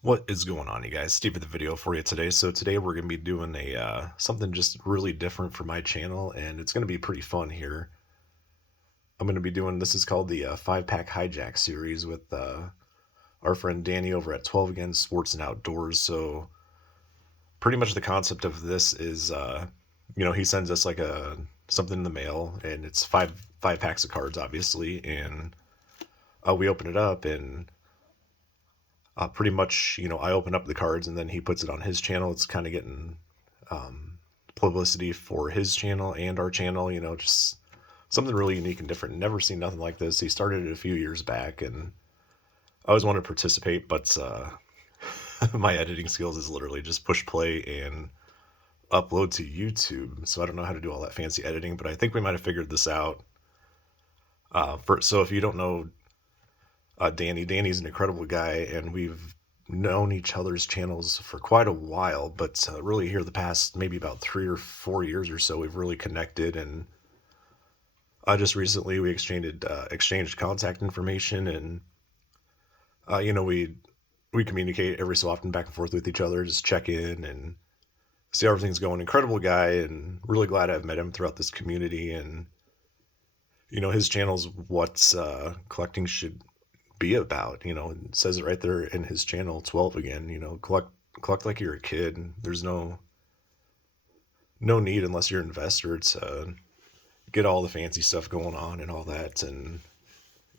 What is going on, you guys? Steve with the video for you today. So today we're going to be doing a something just really different for my channel, and it's going to be pretty fun here. I'm going to be doing this is called the 5-pack hijack series with our friend Danny over at 12 Again Sports and Outdoors. So pretty much the concept of this is, he sends us like a something in the mail, and it's five packs of cards, obviously, and we open it up and pretty much, I open up the cards and then he puts it on his channel. It's kind of getting publicity for his channel and our channel, just something really unique and different. Never seen nothing like this. He started it a few years back and I always wanted to participate, but my editing skills is literally just push play and upload to YouTube. So I don't know how to do all that fancy editing, but I think we might have figured this out. So if you don't know Danny's an incredible guy, and we've known each other's channels for quite a while, but really here the past maybe about 3 or 4 years or so, we've really connected, and just recently we exchanged contact information, and we communicate every so often back and forth with each other, just check in and see how everything's going. Incredible guy, and really glad I've met him throughout this community, and his channel's what collecting should be about. It says it right there in his channel, 12 Again. Collect like you're a kid. There's no need, unless you're an investor, to get all the fancy stuff going on and all that. And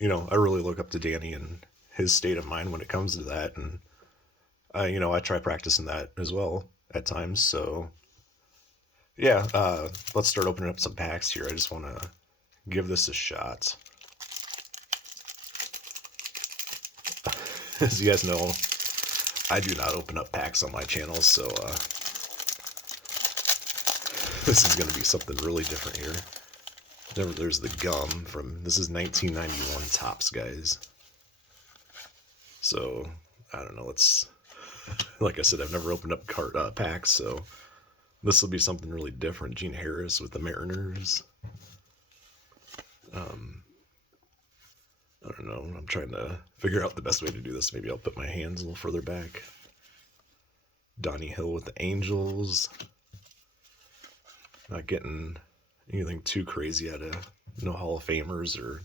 I really look up to Danny and his state of mind when it comes to that. And I try practicing that as well at times. So yeah, let's start opening up some packs here. I just want to give this a shot. As you guys know, I do not open up packs on my channel, so this is going to be something really different here. There's the gum this is 1991 Topps, guys. So, I don't know, like I said, I've never opened up packs, so this will be something really different. Gene Harris with the Mariners. I don't know, I'm trying to figure out the best way to do this. Maybe I'll put my hands a little further back. Donnie Hill with the Angels. Not getting anything too crazy out of no Hall of Famers or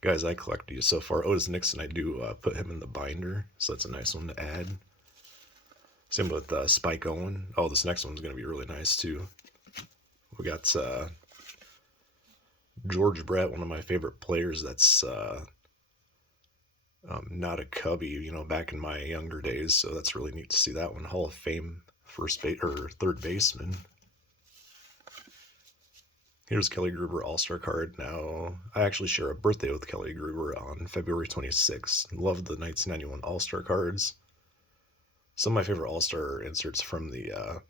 guys I collected so far. Otis Nixon, I do put him in the binder, so that's a nice one to add. Same with Spike Owen. Oh, this next one's going to be really nice too. We got George Brett, one of my favorite players. That's not a Cubby, back in my younger days. So that's really neat to see that one. Hall of Fame third baseman. Here's Kelly Gruber All-Star card. Now, I actually share a birthday with Kelly Gruber on February 26th. Love the 1991 All-Star cards. Some of my favorite All-Star inserts from the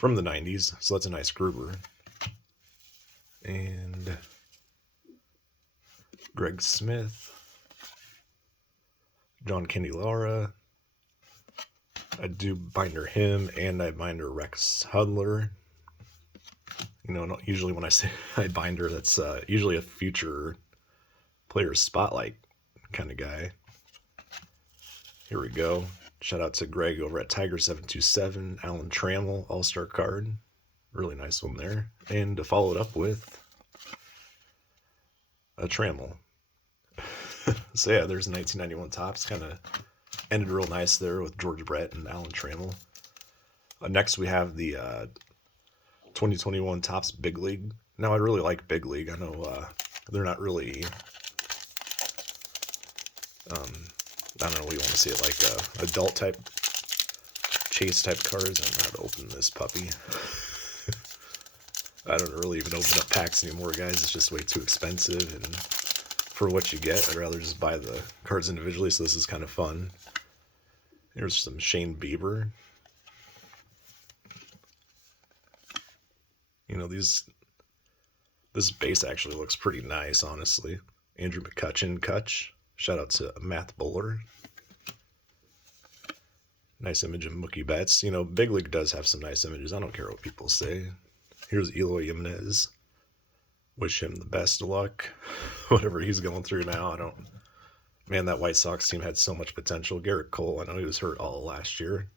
90s. So that's a nice Gruber. And Greg Smith. John Candy Lara. I do binder him, and I binder Rex Hudler. Usually when I say I binder, that's usually a future player spotlight kind of guy. Here we go. Shout out to Greg over at Tiger727. Alan Trammell, All-Star card. Really nice one there. And to follow it up with a Trammell. So yeah, there's 1991 Topps. Kind of ended real nice there with George Brett and Alan Trammell. Next we have the 2021 Topps Big League. Now I really like Big League. I know they're not really, I don't know what you want to see it like, adult type, chase type cards. I don't know how to open this puppy. I don't really even open up packs anymore, guys. It's just way too expensive, and for what you get, I'd rather just buy the cards individually, so this is kind of fun. Here's some Shane Bieber. This base actually looks pretty nice, honestly. Andrew McCutchen, Kutch. Shout out to Matt Bowler. Nice image of Mookie Betts. Big League does have some nice images. I don't care what people say. Here's Eloy Jimenez. Wish him the best of luck. Whatever he's going through now, Man, that White Sox team had so much potential. Garrett Cole, I know he was hurt all last year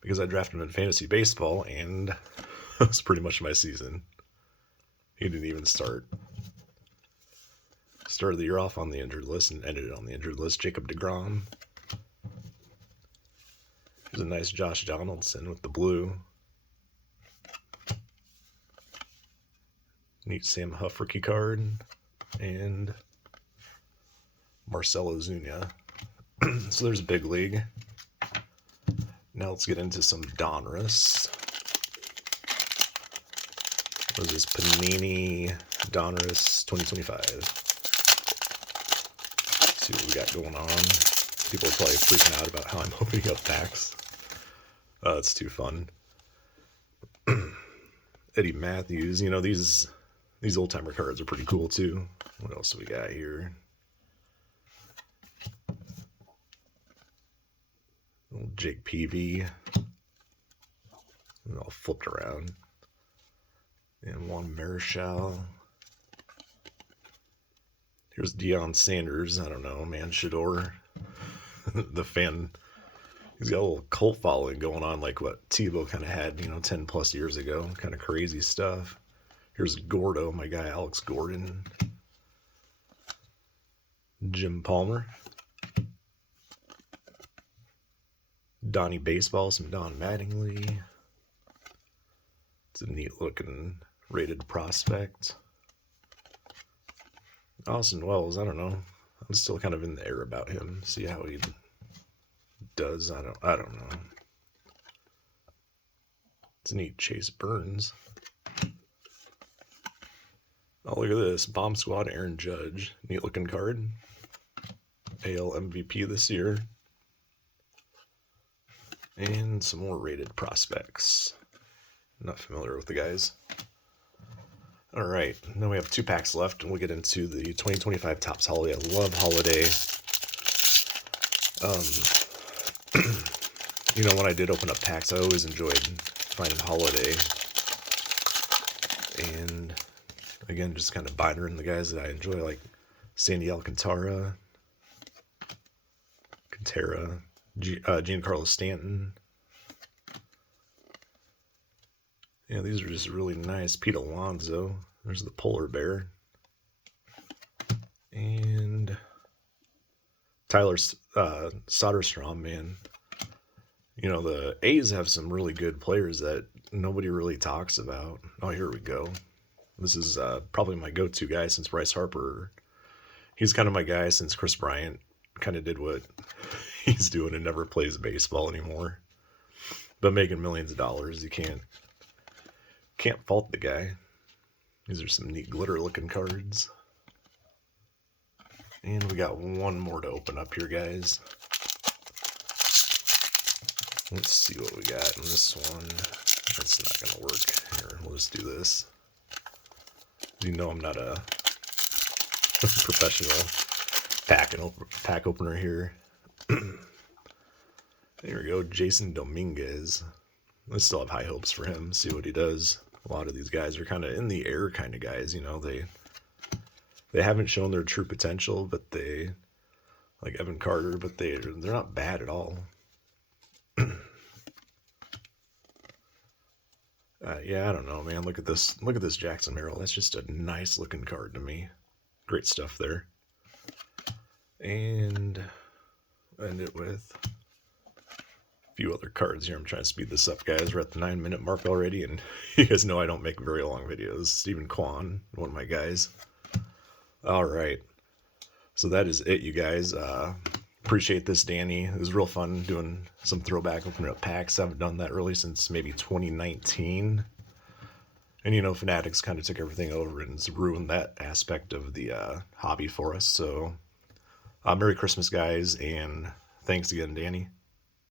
because I drafted him in fantasy baseball, and that was pretty much my season. He didn't even start. Started the year off on the injured list and ended it on the injured list. Jacob deGrom. There's a nice Josh Donaldson with the blue. Neat Sam Huff rookie card. And Marcelo Zuna. So there's Big League. Now let's get into some Donruss. What is this? Panini Donruss 2025. See what we got going on. People are probably freaking out about how I'm opening up packs. It's too fun. Eddie Matthews. You know, these old timer cards are pretty cool too. What else do we got here? Old Jake Peavy. All flipped around. And Juan Marichal. Here's Deion Sanders. I don't know, man. Shador. The fan. He's got a little cult following going on, like what Tebow kind of had, 10 plus years ago. Kind of crazy stuff. Here's Gordo, my guy Alex Gordon. Jim Palmer. Donnie Baseball, some Don Mattingly. It's a neat looking rated prospect. Austin Wells, I don't know. I'm still kind of in the air about him. See how he does. I don't know. It's a neat Chase Burns. Oh, look at this. Bomb Squad Aaron Judge. Neat looking card. AL MVP this year. And some more rated prospects. Not familiar with the guys. All right, now we have 2 packs left, and we'll get into the 2025 Topps Holiday. I love Holiday. When I did open up packs, I always enjoyed finding Holiday. And again, just kind of binding the guys that I enjoy, like Sandy Alcantara, Giancarlo Stanton. Yeah, these are just really nice. Pete Alonso. There's the polar bear. And Tyler Soderstrom, man. The A's have some really good players that nobody really talks about. Oh, here we go. This is probably my go-to guy since Bryce Harper. He's kind of my guy since Chris Bryant kind of did what he's doing and never plays baseball anymore. But making millions of dollars, you can't fault the guy. These are some neat glitter looking cards. And we got one more to open up here, guys. Let's see what we got in this one. That's not going to work. Here, we'll just do this. I'm not a professional pack opener here. There we go. Jason Dominguez. I still have high hopes for him. See what he does. A lot of these guys are kind of in the air kind of guys, they haven't shown their true potential, but they, like Evan Carter, but they're not bad at all. Yeah, I don't know, man. Look at this Jackson Merrill. That's just a nice looking card to me. Great stuff there. And end it with few other cards here. I'm trying to speed this up, guys. We're at the 9-minute mark already, and you guys know I don't make very long videos. Stephen Kwan, one of my guys. All right, so that is it, you guys. Appreciate this, Danny. It was real fun doing some throwback, opening up packs. I haven't done that really since maybe 2019. And Fanatics kind of took everything over and ruined that aspect of the hobby for us. So Merry Christmas, guys, and thanks again, Danny.